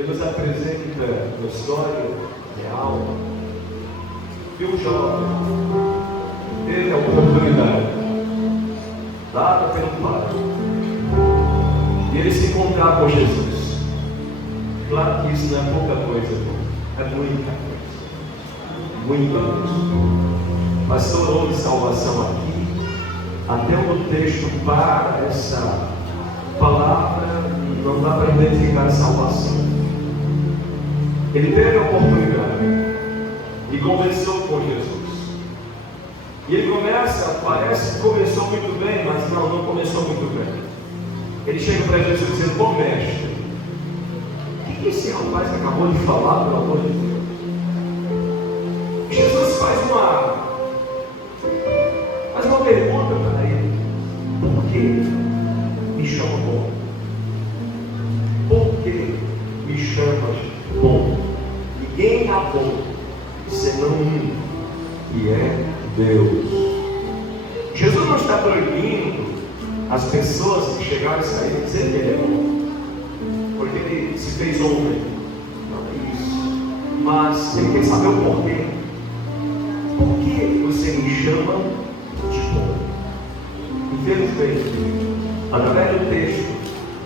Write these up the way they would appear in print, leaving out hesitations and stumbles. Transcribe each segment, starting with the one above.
Ele nos apresenta uma história real de um jovem teve a oportunidade dada pelo Pai de ele se encontrar com Jesus. Claro que isso não é pouca coisa, é muita coisa, muita coisa. Pastor, houve salvação aqui, até o texto para essa palavra não dá para identificar a salvação. Ele teve a oportunidade e conversou com Jesus. E ele começa, parece que começou muito bem, mas não começou muito bem. Ele chega para Jesus dizendo: bom mestre, o que esse rapaz acabou de falar, pelo amor de Deus? Jesus faz uma pergunta para ele: por que me chama bom? Por que me chamas bom? Ninguém há bom senão um, que é Deus. Jesus não está proibindo as pessoas que chegaram a sair dizer que ele é bom, porque ele se fez homem. Não é isso. Mas ele quer saber o porquê. Por que você me chama de bom? Infelizmente, através do texto,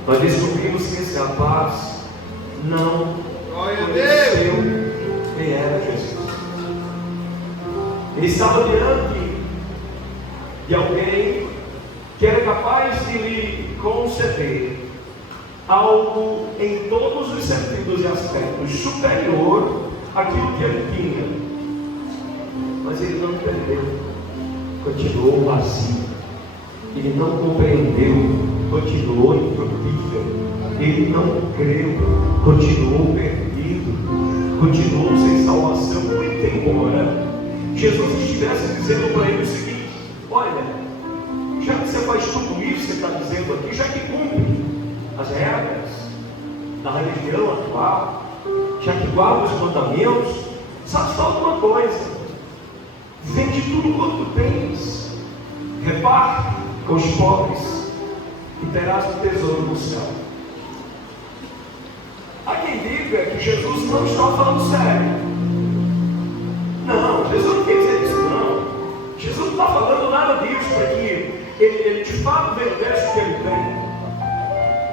nós descobrimos que esse rapaz não conheceu quem era Jesus. Ele estava diante de alguém que era capaz de lhe conceder algo em todos os sentidos e aspectos superior àquilo que ele tinha. Mas ele não entendeu, continuou vazio. Ele não compreendeu, continuou infrutífero. Ele não creu, continuou perdido, continuou sem salvação. Muito embora Jesus estivesse dizendo para ele o seguinte: olha, já que você faz tudo isso que você está dizendo aqui, já que cumpre as regras da religião atual, já que guarda os mandamentos, só falta uma coisa: vende tudo quanto tens, reparte com os pobres e terás um tesouro no céu. Há quem diga que Jesus não está falando sério. Não, Jesus não quer dizer isso, não. Jesus não está falando nada disso para que ele de fato vendesse o que ele tem.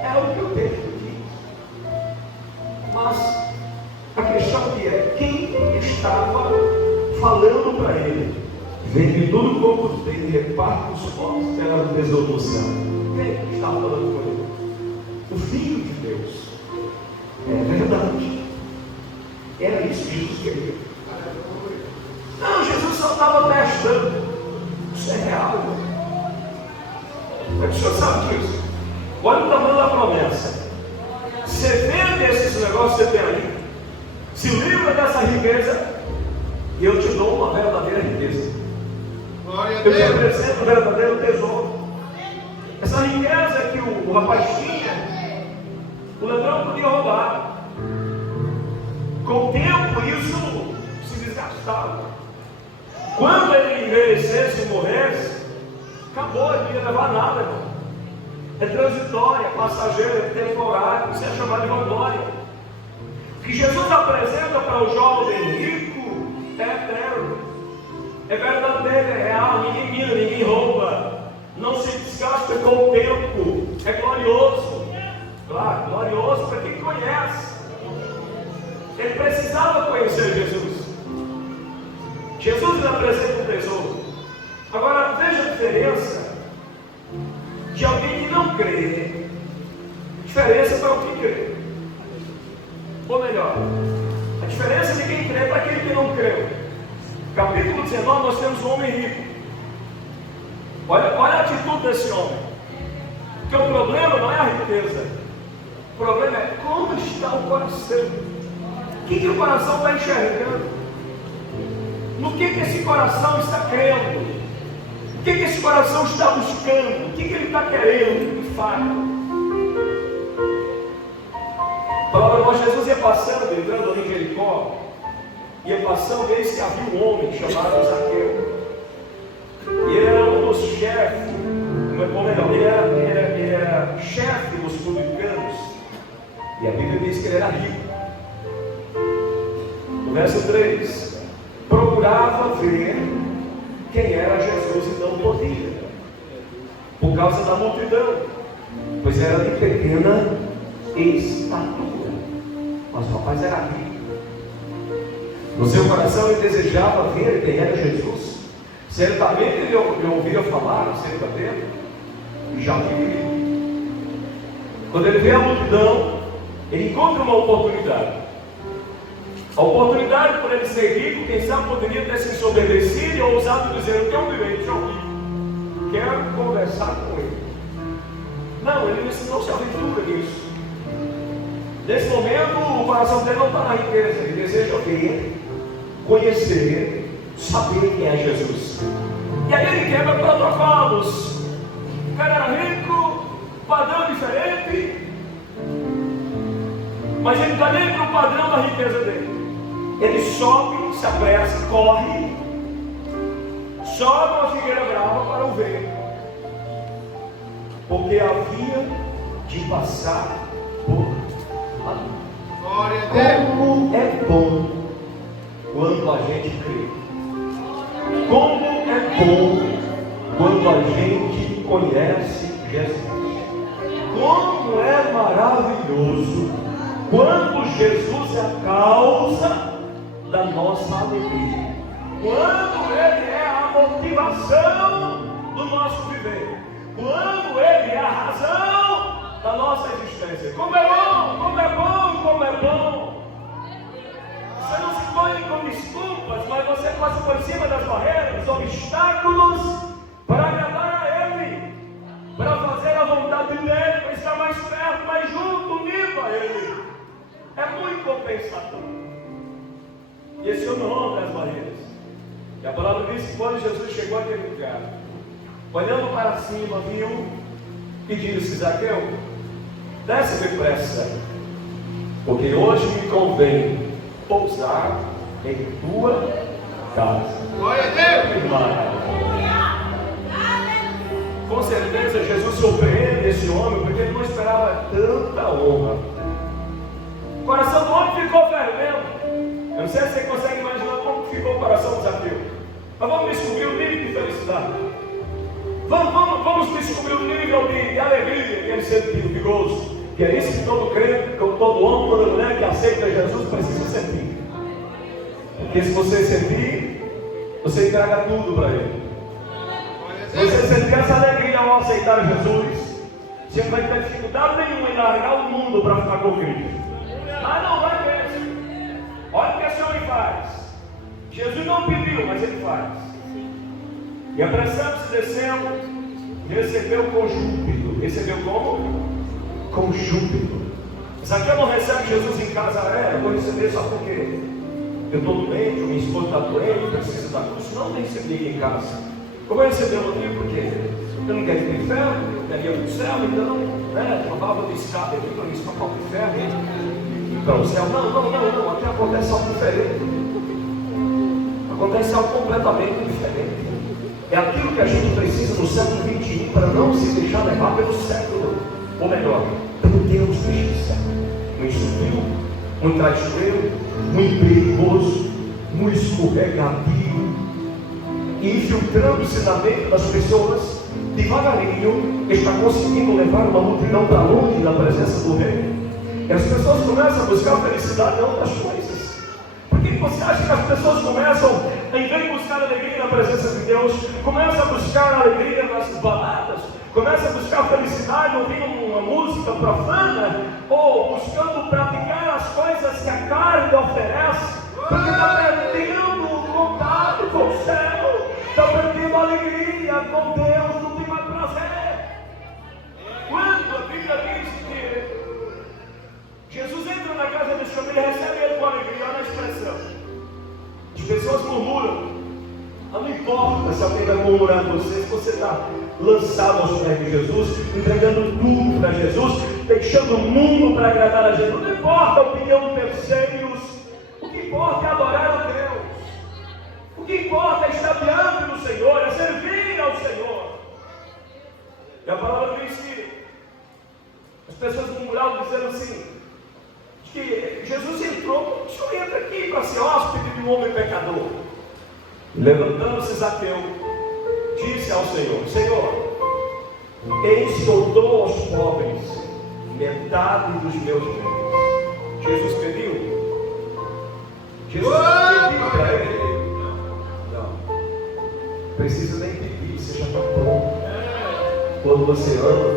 É o que o texto diz. Mas a questão que é: quem estava falando para ele? Vende tudo como tem, reparte os pobres, terá um tesouro no céu. Quem estava falando com ele? O Filho de Deus. É verdade. Era isso que Jesus queria. Não, Jesus só estava testando. Isso é real. Mas o senhor sabe disso. Olha o tamanho da promessa. Você vende esses negócios que você tem ali, se livra dessa riqueza, e eu te dou uma verdadeira riqueza. Eu te apresento um verdadeiro tesouro. Essa riqueza que o rapaz tinha, o ladrão podia roubar. Com o tempo isso se desgastava. Quando ele envelhecesse e morresse, acabou, ele não ia levar nada, irmão. É transitória, é passageira, é temporário, isso é chamado de vanglória. O que Jesus apresenta para o jovem rico é eterno, é verdadeiro, é real, ninguém mira, ninguém rouba, não se desgasta com o tempo, é glorioso. Claro, glorioso para quem conhece. Ele precisava conhecer Jesus. Jesus lhe apresenta um tesouro. Agora veja a diferença de alguém que não crê, diferença para o que crê. Ou melhor, a diferença de quem crê para aquele que não creu. Capítulo 19, nós temos um homem rico. Olha a atitude desse homem. Porque o problema não é a riqueza, o problema é como está o coração. O que o coração está enxergando? No que esse coração está crendo? O que esse coração está buscando? O que ele está querendo, de fato? Quando Jesus ia passando, entrando em Jericó, ia passando, eis que havia um homem chamado Zaqueu. E ele era um dos chefes, ou melhor, ele era chefe dos publicanos. E a Bíblia diz que ele era rico. No verso 3, procurava ver quem era Jesus e não podia, por causa da multidão, pois era de pequena estatura. Mas o rapaz era rico. No seu coração ele desejava ver quem era Jesus. Certamente ele ouvia falar acerca dele e já vivia. Quando ele vê a multidão, ele encontra uma oportunidade. A oportunidade, por ele ser rico, quem sabe poderia ter se ensoberbecido e ousado dizer: eu tenho um direito, sou rico, quero conversar com ele. Não, ele não se aventura nisso. Nesse momento, o coração dele não está na riqueza, ele deseja ver, conhecer, saber quem é Jesus. E aí ele quebra protocolos. O cara era rico, padrão diferente, mas ele está dentro do padrão da riqueza dele. Ele sobe, se apressa, corre, sobe uma figueira brava para o ver, porque havia de passar por ali. Glória a Deus. Como é bom quando a gente crê. Como é bom quando a gente conhece Jesus. Como é maravilhoso quando Jesus é a causa da nossa alegria, quando Ele é a motivação do nosso viver, quando Ele é a razão da nossa existência. Como é bom, como é bom, como é bom. Você não se põe com desculpas, mas você passa por cima das barreiras, dos obstáculos, para agradar a Ele, para fazer a vontade dEle, para estar mais perto, mais junto, unido a Ele. É muito compensador. E esse homem rompe as barreiras. E a palavra diz que quando Jesus chegou àquele lugar, olhando para cima, viu e disse: Zaqueu, desce depressa, porque hoje me convém pousar em tua casa. Glória a Deus. Que maravilha. Com certeza Jesus surpreende esse homem, porque ele não esperava tanta honra. O coração do homem ficou fervendo. Eu não sei se você consegue imaginar como ficou o coração do Zaqueu. Mas vamos descobrir o nível de felicidade. Vamos descobrir o nível de alegria que ele sentiu, de gozo. Que é isso que todo crente, todo homem, toda mulher que aceita Jesus precisa sentir. Porque se você sentir, você entrega tudo para Ele. Se você sentir essa alegria ao aceitar Jesus, você não vai ter dificuldade nenhuma em largar o mundo para ficar com Cristo. Mas não vai mesmo. Olha o que esse homem faz. Jesus não pediu, mas ele faz. E apressando-se, descendo, recebeu com júbilo. Recebeu como? Com júbilo. Zaqueu não recebe Jesus em casa. Eu vou receber só porque eu estou doente, minha esposa está doente, precisa da cruz. Não recebi em casa. Eu vou receber o motivo porque eu não quero ir para o inferno, eu queria ir para o céu, então provável de escape aqui para me escapar para o inferno. Para o céu. Não, aqui acontece algo diferente. Acontece algo completamente diferente. É aquilo que a gente precisa no século XXI para não se deixar levar pelo século, ou melhor, pelo Deus deste século. Muito sutil, muito traiçoeiro, muito perigoso, muito escorregadio, e infiltrando-se na mente das pessoas, devagarinho está conseguindo levar uma multidão para longe da presença do Rei. E as pessoas começam a buscar felicidade em outras coisas. Por que você acha que as pessoas começam, em vez de buscar alegria na presença de Deus, começam a buscar alegria nas baladas, começam a buscar felicidade ouvindo uma música profana, ou buscando praticar as coisas que a carne oferece, porque está perdendo o contato com o céu, está perdendo a alegria com Deus, não tem mais prazer. Quando a Bíblia diz que Jesus entra na casa desse homem, ele recebe ele com alegria. Olha a expressão. As pessoas murmuram. Não importa se alguém vai murmurar com você, se você está lançado aos pés de Jesus, entregando tudo para Jesus, deixando o mundo para agradar a Jesus. Não importa a opinião de terceiros. O que importa é adorar a Deus. O que importa é estar diante do Senhor, é servir ao Senhor. E a palavra diz que as pessoas murmuravam dizendo assim, que Jesus entrou, o senhor entra aqui, para ser hóspede de um homem pecador. Levantando-se Zaqueu, disse ao Senhor: Senhor, eis que eu dou aos pobres metade dos meus bens. Jesus pediu? Jesus pediu para ele? Não. Precisa nem pedir, você já está pronto. Quando você ama,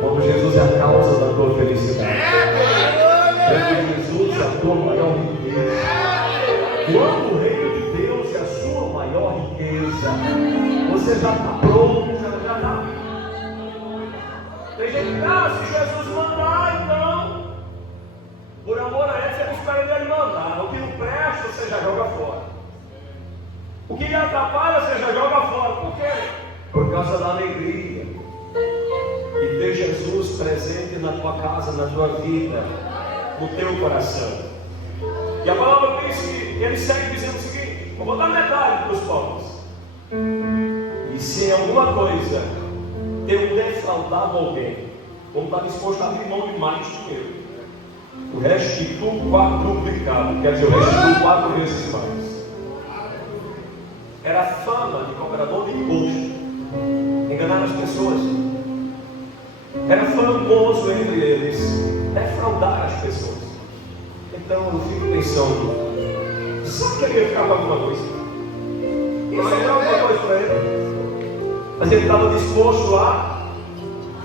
quando Jesus é a causa da tua felicidade, quando Jesus é a tua maior riqueza, quando o reino de Deus é a sua maior riqueza, você já está pronto, já está. Tem gente que, se Jesus mandar, então, por amor a ele, você não espera ele mandar. O que não presta, você já joga fora. O que lhe atrapalha, você já joga fora. Por quê? Por causa da alegria e ter Jesus presente na tua casa, na tua vida, no teu coração. E a palavra diz que ele segue dizendo o seguinte: eu vou dar metade para os pobres. E se em alguma coisa eu defraudado alguém, vou estar disposto a abrir mão de mais dinheiro, o restituo quadruplicado, quer dizer, o restituo 4 vezes mais. Era a fama de cobrador de imposto, enganar as pessoas. Era famoso entre eles defraudar as pessoas. Então eu fico pensando, sabe que ele ia ficar com alguma coisa? Ia sobrar alguma coisa para ele? Mas ele estava disposto a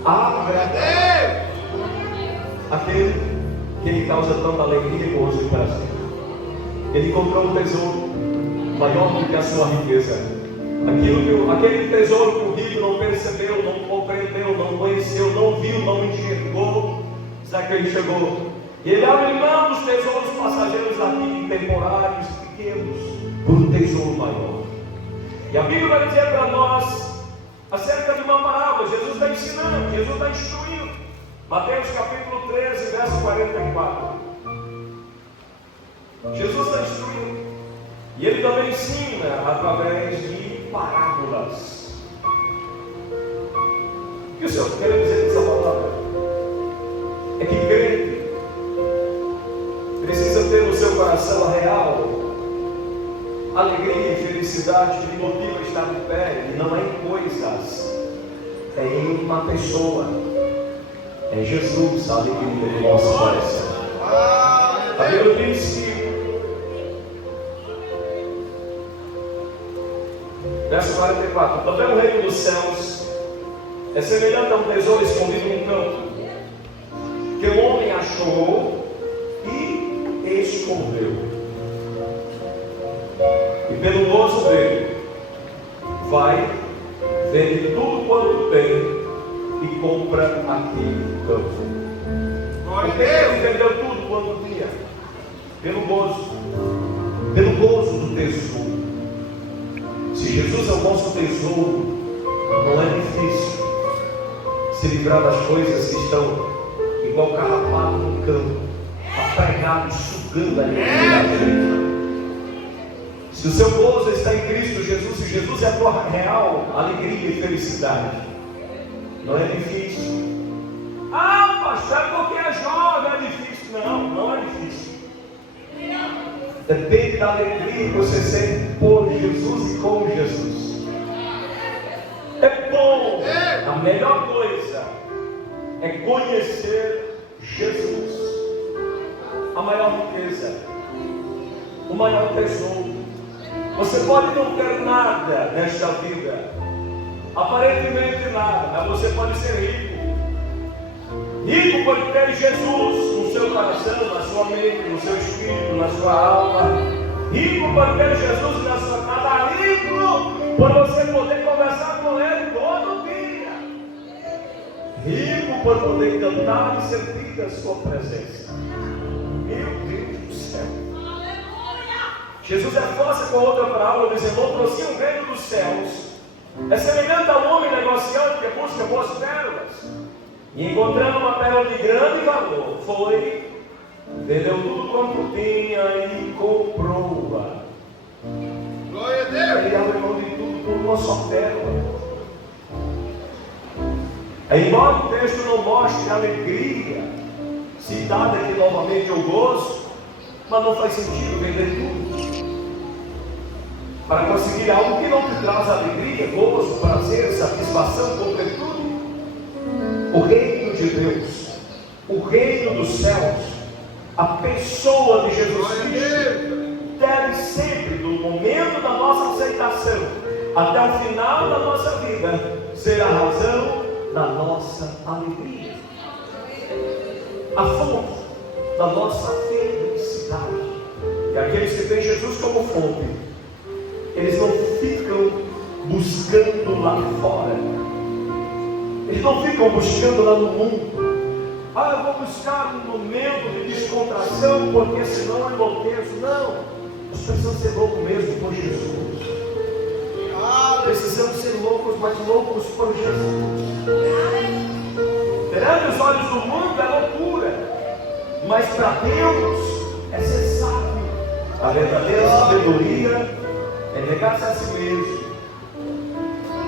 agradar aquele que lhe causa tanta alegria e gozo de prazer. Ele encontrou um tesouro maior do que a sua riqueza. Aquele tesouro que o rico não percebeu, não compreendeu, não conheceu, não viu, não enxergou. Zaqueu chegou. E ele abre mão dos tesouros passageiros aqui, temporários, pequenos, por um tesouro maior. E a Bíblia vai dizer para nós acerca de uma parábola. Jesus está ensinando, Jesus está instruindo. Mateus capítulo 13, verso 44. Jesus está instruindo. E ele também ensina através de parábolas. O que o Senhor quer dizer com essa palavra? É que crente precisa ter no seu coração a real alegria e felicidade que lhe motiva a estar de pé, e não é em coisas, é em uma pessoa, é Jesus a alegria do nosso coração. A Bíblia diz que, verso 44, também o reino dos céus é semelhante a um tesouro escondido num campo, que o homem achou e escondeu. E pelo gozo dele, vai, vende tudo quanto tem e compra aquele campo. Porque ele vendeu tudo quanto tinha, pelo gozo do tesouro. Se Jesus é o nosso tesouro, não é difícil se livrar das coisas que estão igual carrapato no campo, apregados, sugando a liberdade. Se o seu gozo está em Cristo Jesus, se Jesus é a tua real alegria e felicidade, não é difícil. Pastor, porque é jovem é difícil. Não é difícil. Depende da alegria que você sente por Jesus e com Jesus. É bom. A melhor coisa é conhecer Jesus. A maior riqueza, o maior tesouro. Você pode não ter nada nesta vida, aparentemente nada, mas você pode ser rico. Rico por ter Jesus no seu coração, na sua mente, no seu espírito, na sua alma. Rico por ter Jesus na sua casa. Rico por você poder conversar com Ele todo dia. Rico por poder cantar e sentir a sua presença. Meu Deus do céu. Jesus reforça com outra parábola, dizendo: outrossim o reino dos céus é semelhante a um homem negociante que busca boas pérolas. E encontrando uma pérola de grande valor, foi, vendeu tudo quanto tinha e comprou-a. Glória a Deus. Ele abriu mão de tudo por uma só pérola. Embora o texto não mostre a alegria citada aqui novamente, o gozo, Mas não faz sentido vender tudo para conseguir algo que não te traz alegria, gozo, prazer, satisfação, completude. O reino de Deus, o reino dos céus, a pessoa de Jesus Cristo deve sempre, do momento da nossa aceitação até o final da nossa vida, ser a razão da nossa alegria, a fonte da nossa felicidade. E aqueles que têm Jesus como fonte, eles não ficam buscando lá fora, eles não ficam buscando lá no mundo. Eu vou buscar um momento de descontração, porque senão eu enlouqueço. Não, nós precisamos ser loucos mesmo por Jesus. Precisamos ser loucos, mas loucos por Jesus. Perante os olhos do mundo é loucura, mas para Deus é ser sábio. A verdadeira sabedoria é negar-se a si mesmo,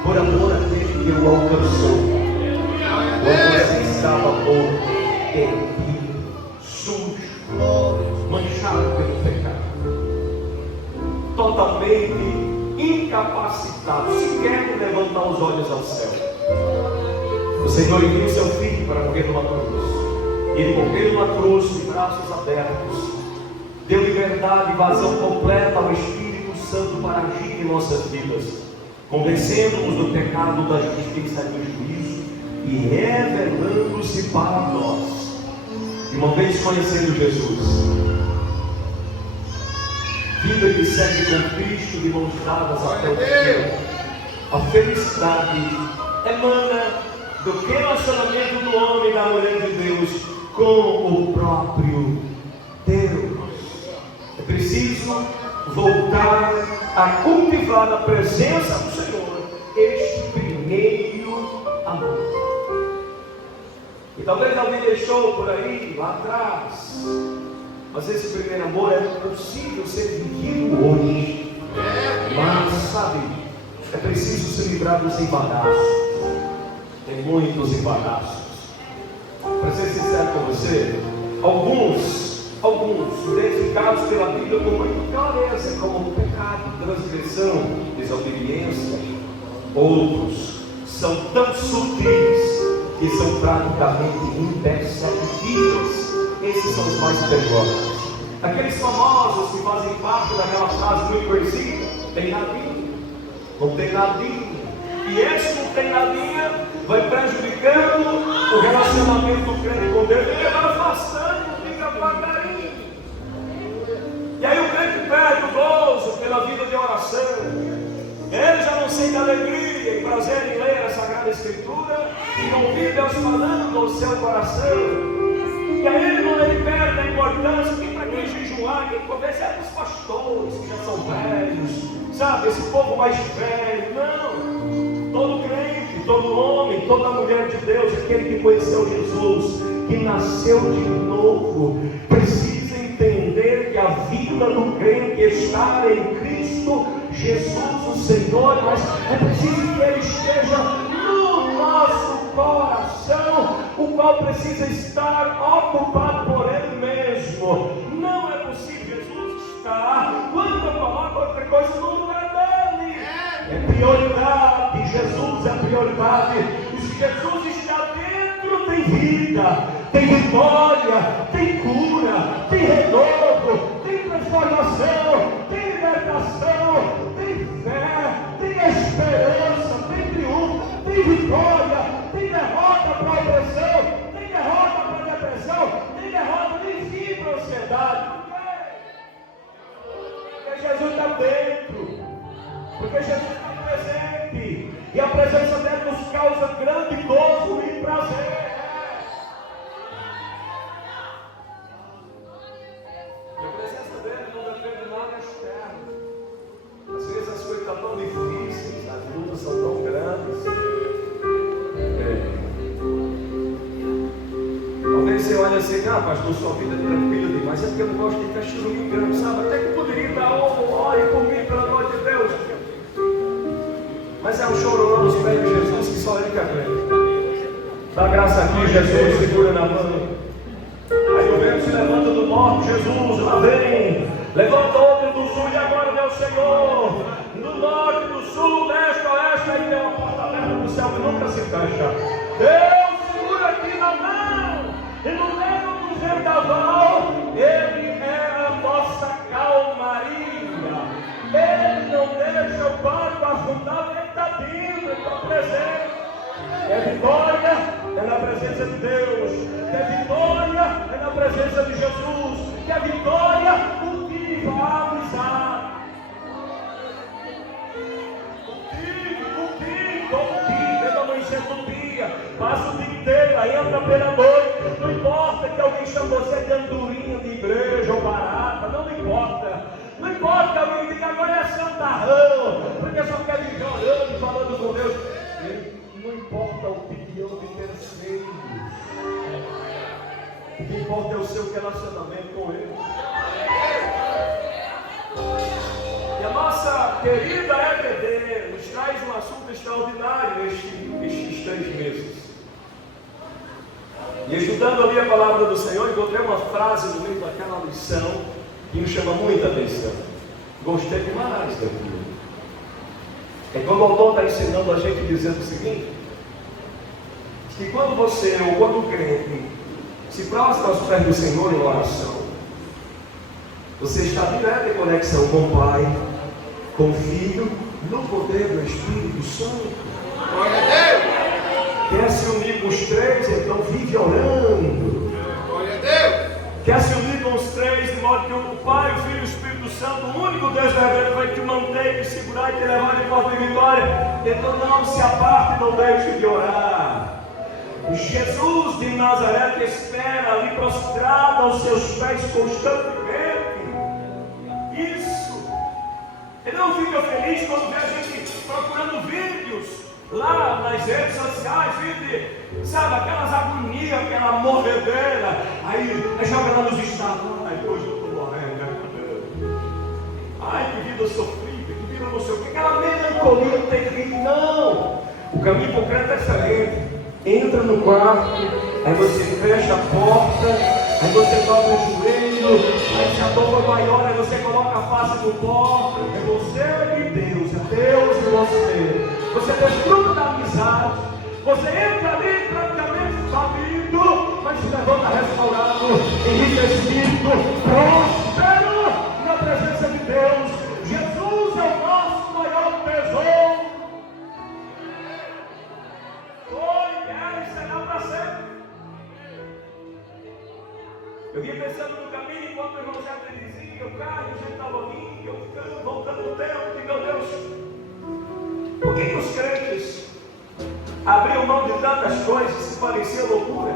por amor àquele que o alcançou, quando você estava morto, perdido, sujo, manchado pelo pecado, totalmente incapacitado, sequer de levantar os olhos ao céu. O Senhor enviou seu Filho para morrer numa cruz. Ele morreu numa cruz de braços abertos, deu liberdade e vazão completa ao Espírito Santo para agir em nossas vidas, convencendo-nos do pecado, da justiça e do juízo e revelando-se para nós. E uma vez conhecendo Jesus, vida que segue com Cristo de mãos dadas até o céu, a felicidade emana do relacionamento do homem e da mulher de Deus com o próprio Deus. É preciso voltar a cultivar a presença do Senhor, este primeiro amor. E talvez alguém deixou por aí, lá atrás, mas esse primeiro amor é possível ser vivido hoje. Mas, sabe, é preciso se livrar dos embaraços. Tem muitos embaraços. Para ser sincero com você, alguns identificados pela Bíblia com muita clareza, como pecado, transgressão, desobediência. Outros são tão sutis que são praticamente imperceptíveis. Esses são os mais perigosos. Aqueles famosos que fazem parte daquela frase muito conhecida: tem nadinha, não tem nadinha. E esse não tem nadinha vai prejudicando o relacionamento do crente com Deus, ele vai afastando, fica devagarinho. E aí o crente perde o gozo pela vida de oração. Ele já não sente alegria e prazer em ler a Sagrada Escritura e ouvir Deus falando no seu coração. E aí ele perde a importância, que para quem jejuar, quem conversa é dos pastores que já são velhos, sabe, esse povo mais velho. Não, todo crente, todo homem, toda mulher de Deus, aquele que conheceu Jesus, que nasceu de novo, precisa entender que a vida do crente está em Cristo Jesus, o Senhor, mas é preciso que Ele esteja no nosso coração, o qual precisa estar ocupado por Ele mesmo. Não é possível Jesus estar quando eu coloco outra coisa no lugar dele. É prioridade, Jesus é prioridade. E se Jesus está dentro, tem vida, tem vitória, tem cura, tem renovo, tem transformação, tem libertação, tem fé, tem esperança, tem triunfo, tem vitória, tem derrota para a opressão, tem derrota para a depressão, tem derrota nem fim para a ansiedade. Porque Jesus está dentro, porque Jesus está presente, e a presença dele nos causa grande gozo e prazer. E a presença dele não depende de nada externo. Às vezes as coisas estão tão difíceis, as lutas são tão grandes. Talvez você olhe assim: pastor, sua vida é tranquila demais. É porque eu não gosto de ficar chorando, sabe? Até que poderia dar ore comigo, pelo amor de Deus. Mas é um chororô nos pés de Jesus que só Ele quer ver. Dá graça aqui, Jesus, segura na mão. Aí o vento se levanta do norte, Jesus, lá vem Levanta outro do sul e agora, meu Senhor. Do norte, do sul, leste, oeste. Aí tem uma porta aberta do céu que nunca se fecha. Deus segura aqui na mão. E no meio do vendaval, Ele é a nossa calmaria. Ele não deixa o barco afundar. Ele está vindo, Ele está presente. É vitória, é na presença de Deus. É vitória, é na presença de Jesus. É vitória, cultiva a amizade. Cultive, pelo amanhecer do dia. Passa o dia inteiro, aí entra pela noite. Não importa que alguém chame você de andorinha de igreja ou barata, não importa. Não importa que alguém diga agora é santarrão, porque só quer viver orando e falando com Deus. Não importa a opinião de terceiros. O que importa é o seu relacionamento com Ele. E a nossa querida EBD nos traz um assunto extraordinário estes 3 meses. E estudando ali a palavra do Senhor, encontrei uma frase no meio daquela lição que me chama muita atenção. Gostei demais daquilo. É quando o autor está ensinando a gente dizendo o seguinte: que quando você, ou quando o crente, se prostra aos pés do Senhor em oração, você está direto em conexão com o Pai, com o Filho, no poder do Espírito Santo. Glória a Deus. Quer se unir com os 3, então vive orando. Glória a Deus. Quer se unir com os 3, de modo que o Pai, o Filho e o Espírito Santo, o único Deus verdadeiro, vai te manter, te segurar e te levar de volta em vitória. Então não se aparte, não deixe de orar. Jesus de Nazaré te espera ali prostrado aos seus pés constantemente. Isso. Ele não fica feliz quando vê a gente procurando vídeos lá nas redes sociais, sabe, aquelas agonias, aquela morredeira. Aí joga lá nos estados. Ai, hoje eu estou morrendo. Ai, que vida sofrida, que vida não sei o que. Aquela melancolia terrível. Não. O caminho concreto é diferente. Entra no quarto, aí você fecha a porta, aí você dobra o joelho, aí se a dor for maior, aí você coloca a face no pó. É você e Deus, é Deus e você. Você desfruta da amizade, você entra ali praticamente falido, mas se levanta restaurado, enriquecido, próspero na presença de Deus. Jesus é o nosso maior tesouro. Eu ia pensando no caminho enquanto o irmão Zé dizia, o carro, a gente estava vindo, eu ficando, voltando no tempo, que meu Deus, por que os crentes abriam mão de tantas coisas que parecia loucura,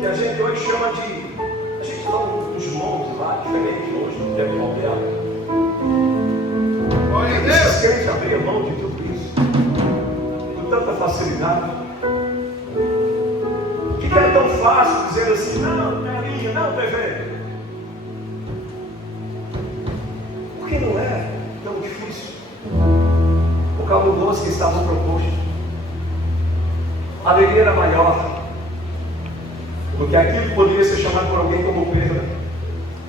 que a gente hoje chama de, a gente dá uns montes lá, diferentes hoje, no tempo moderno. Glória a Deus. Esses crentes abriam mão de tudo isso, com tanta facilidade. Que é tão fácil dizer assim, não, telinha, não, TV. Porque não é tão difícil. O calor que estava proposto. A alegria era maior. Porque aquilo poderia ser chamado por alguém como perda.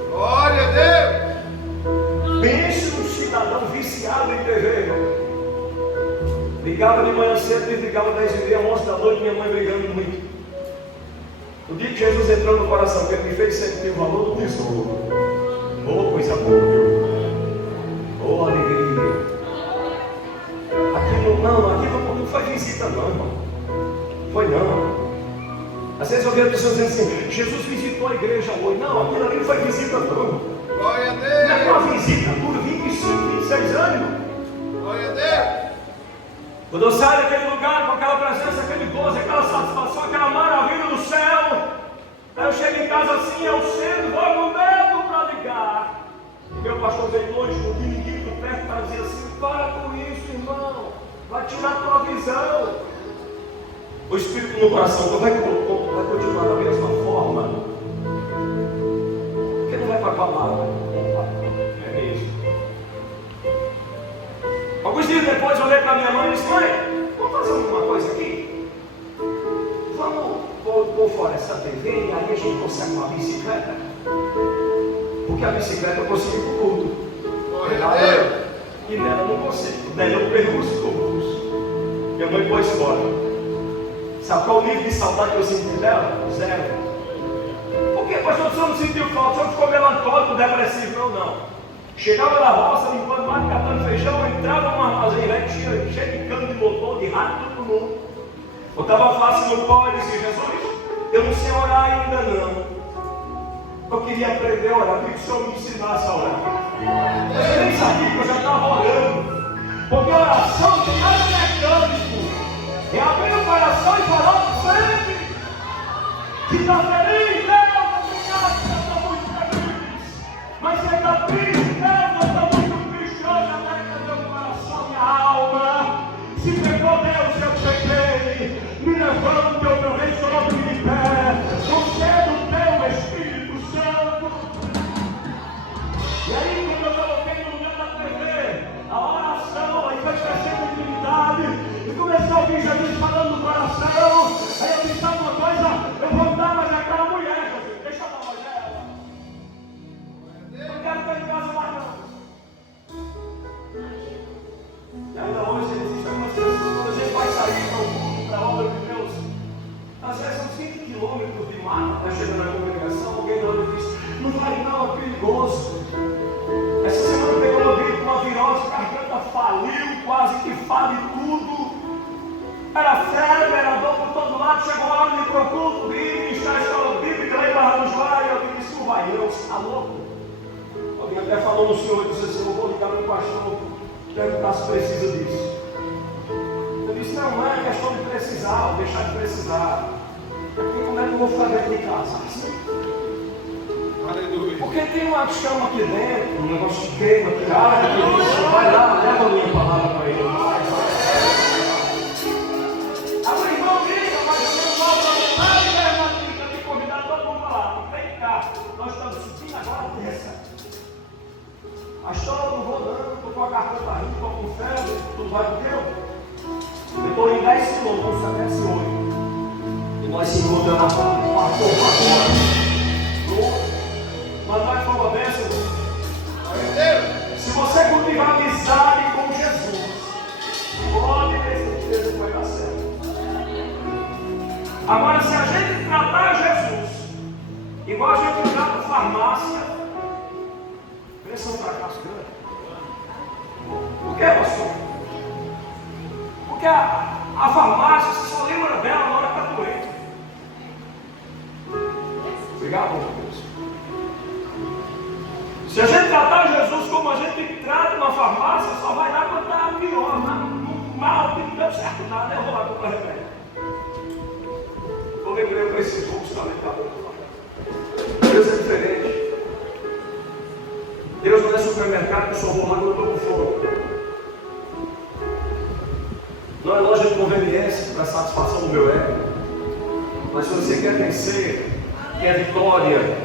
Glória a Deus. Pense num cidadão viciado em TV, irmão. Ligava de manhã cedo, desligava 10h30, 11 da noite, minha mãe brigando muito. No dia que Jesus entrou no coração, que ele me fez sentir o valor do tesouro. Oh, coisa boa, viu? Oh, alegria. Aquilo não foi visita, não, irmão. Foi não. Às vezes eu vejo pessoas dizendo assim: Jesus visitou a igreja hoje. Não, aquilo ali não foi visita, não. Glória a Não é Deus. uma visita por 25, 26 anos. Glória a Deus. Quando eu saio daquele lugar com aquela presença, aquele gozo, aquela satisfação, aquela maravilha do céu, aí eu chego em casa assim, eu cedo, vou com medo para ligar. Meu pastor veio longe, não tinha ninguém por perto para dizer assim: para com isso, irmão, vai tirar tua visão. O Espírito no coração vai continuar da mesma forma, porque não vai para a palavra. É isso. Alguns dias depois eu olhei para minha mãe e disse: mãe, vamos fazer alguma coisa aqui? Vamos pôr fora essa TV e aí a gente consegue uma bicicleta. Porque a bicicleta eu consigo ir para o culto. Glória a Deus. E nela eu não consigo. Daí eu perco os cultos. Minha mãe pôs embora. Sabe qual o nível de saudade que eu senti dela? 0. Por que, pastor, o senhor não sentiu falta? O senhor ficou melancólico, depressivo? Eu não. Chegava na roça, limpando mais, catando feijão, entrava num armazém velho, cheio de cano de motor, de rato, todo mundo. Botava a face no pó e dizia: Jesus, eu não sei orar ainda não. Eu queria aprender a orar, eu queria que o Senhor me ensinasse a orar. Eu nem sabia que eu já estava orando. Porque a oração não é mecânico. É abrir o coração e falar sempre. Se está feliz, Deus, obrigado, eu estou muito feliz. Mas se está triste, Deus, eu estou muito triste hoje, alegre meu coração, minha alma. Se pegou Deus, eu peguei. Me levante, eu me restauro de pé. Você é do teu Espírito Santo. E aí, quando eu coloquei no lugar da TV, a oração, aí foi crescendo intimidade, e comecei a ouvir Jesus falando do coração. Aí eu disse: sabe uma coisa? Eu vou dar mais aquela mulher, Jesus. Deixa eu dar mais ela. Eu não quero ficar em casa mais não. E ainda hoje existe algumas pessoas, quando a gente vai sair para a obra de Deus, às vezes são 5 quilômetros de mata para chegar na congregação. Alguém na hora diz: não vai não, é perigoso. Essa semana pegou uma gripe, uma virose, a garganta faliu, quase que fale tudo. Era febre, era dor por todo lado. Chegou a hora de ir para o culto, de ir ministrar a escola bíblica, lá em Barra dos Vai. Eu disse: não vai, não, você está louco. Alguém até falou no Senhor e disse assim: eu vou ligar para o pastor, perguntar se precisa disso. Eu disse: não é questão de precisar, ou deixar de precisar. É porque como é que eu vou ficar dentro de casa? Aleluia. Porque tem uma chama aqui dentro, um negócio que queima, cara, que disse: vai lá, leva a minha palavra para ele. A irmã grita, mas eu não vou para lá, e a irmã grita, me convidar todo mundo para lá. Vem cá, nós estamos subindo agora, desça. Pastor, eu não vou não, estou com a garganta rindo, estou com febre, tudo vai com Deus. Eu estou em 10 quilômetros, você desce 8. E nós se encontramos a porta agora. Mas vai com uma bênção. Se você cultivar amizade com Jesus, pode ter certeza que vai dar certo. Agora, se a gente tratar Jesus igual a gente trata farmácia, pensa um fracasso grande. Por que, pastor? Porque a farmácia, você só lembra dela na hora que está doente. Obrigado, meu Deus. Se a gente tratar Jesus como a gente trata uma farmácia, só vai lá quando está pior, mal, que não deu certo nada, eu vou lá comprar remédio. Eu lembrei com esse jogo lamentável. Deus é diferente. Deus não é supermercado que eu só vou lá quando eu estou com fome. Não é loja de conveniência para satisfação do meu ego. Mas se você quer vencer, quer vitória,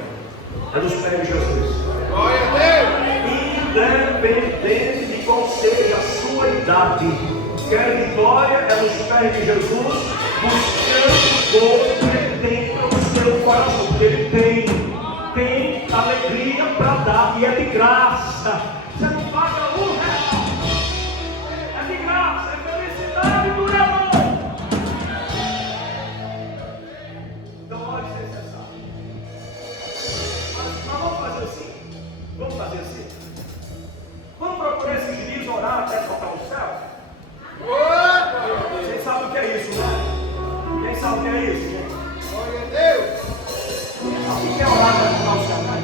é nos pés de Jesus. Glória a Deus. Independente de qual seja a sua idade, quer vitória, é nos pés de Jesus, buscando o que Ele tem para o seu coração, porque Ele tem alegria para dar, e é de graça. Você não paga R$1, é de graça, é felicidade duradoura. Então, olha se é necessário. Mas vamos fazer assim. Vamos fazer assim. Vamos procurar esses dias orar até tocar o céu? Vocês sabem o que é isso, né? Quem sabe o que é isso, gente? Glória a Deus. Sabe o que é orar até tocar o céu, né?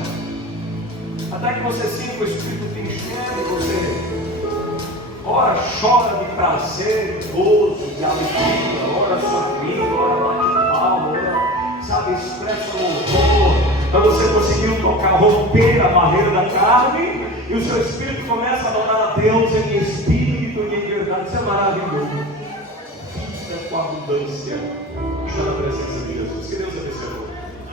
Até que você sinta o Espírito te enchendo e você ora, chora de prazer, de gozo, de alegria, ora sorrindo, ora bate palma, ora, sabe, expressa louvor, para você conseguir tocar, romper a barreira da carne, e o seu espírito começa a adorar a Deus em espírito e em verdade. Isso é maravilhoso. Vida com abundância está na presença de Jesus. Que Deus abençoe.